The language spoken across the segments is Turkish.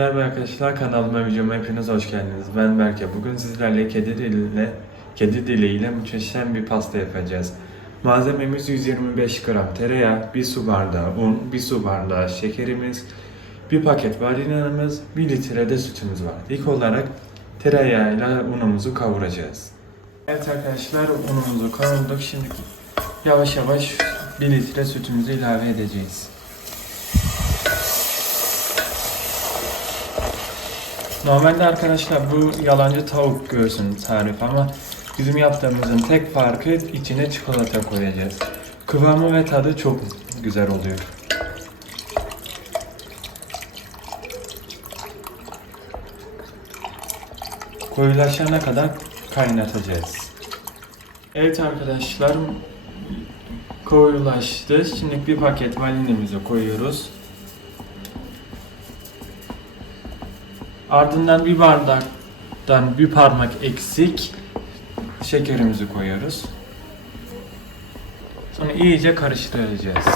Merhaba arkadaşlar kanalıma videoma hepiniz hoş geldiniz. Ben Berke. Bugün sizlerle kedi diliyle kedi diliyle muhteşem bir pasta yapacağız. Malzememiz 125 gram tereyağı, 1 su bardağı un, 1 su bardağı şekerimiz, 1 paket vanilyanımız, 1 litre de sütümüz var. İlk olarak tereyağıyla unumuzu kavuracağız. Evet arkadaşlar unumuzu kavurduk. Şimdi yavaş yavaş 1 litre sütümüzü ilave edeceğiz. Normalde arkadaşlar bu yalancı tavuk göğsünün tarifi ama bizim yaptığımızın tek farkı içine çikolata koyacağız. Kıvamı ve tadı çok güzel oluyor. Koyulaşana kadar kaynatacağız. Evet arkadaşlar koyulaştı. Şimdi bir paket vanilimizi koyuyoruz. Ardından bir bardaktan bir parmak eksik şekerimizi koyuyoruz. Sonra iyice karıştıracağız.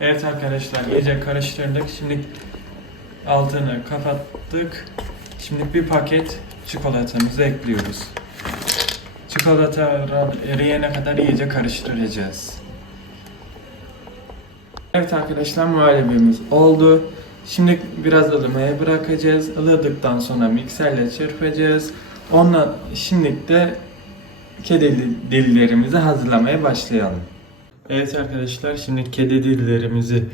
Evet arkadaşlar iyice karıştırdık. Şimdi altını kapattık. Şimdi bir paket çikolatamızı ekliyoruz. Çikolata eriyene kadar iyice karıştıracağız. Evet arkadaşlar muhallebimiz oldu. Şimdi biraz ılımaya bırakacağız. Ilıdıktan sonra mikserle çırpacağız. Ondan şimdi de kedi dillerimizi hazırlamaya başlayalım. Evet arkadaşlar şimdi kedi dillerimizi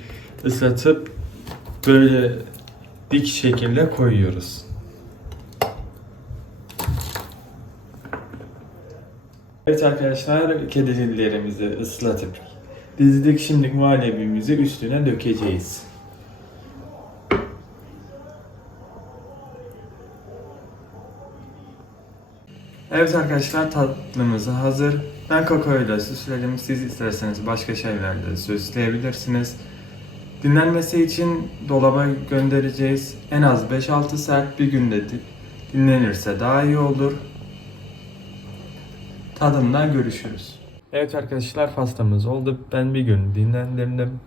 ıslatıp böyle dik şekilde koyuyoruz. Evet arkadaşlar kedi dillerimizi ıslatıp dizdik. Şimdi muhallebimizi üstüne dökeceğiz. Evet arkadaşlar tatlımız hazır. Ben kakaoyla süsledim. Siz isterseniz başka şeylerle süsleyebilirsiniz. Dinlenmesi için dolaba göndereceğiz. En az 5-6 saat bir günde di- dinlenirse daha iyi olur. Tadından görüşürüz. Evet arkadaşlar pastamız oldu. Ben bir gün dinlendirdim.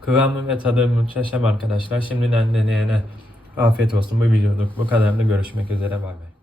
Kıvamı ve tadı muhteşem arkadaşlar. Şimdiden deneyene afiyet olsun bu videoluk. Bu kadarını görüşmek üzere. Bay bay.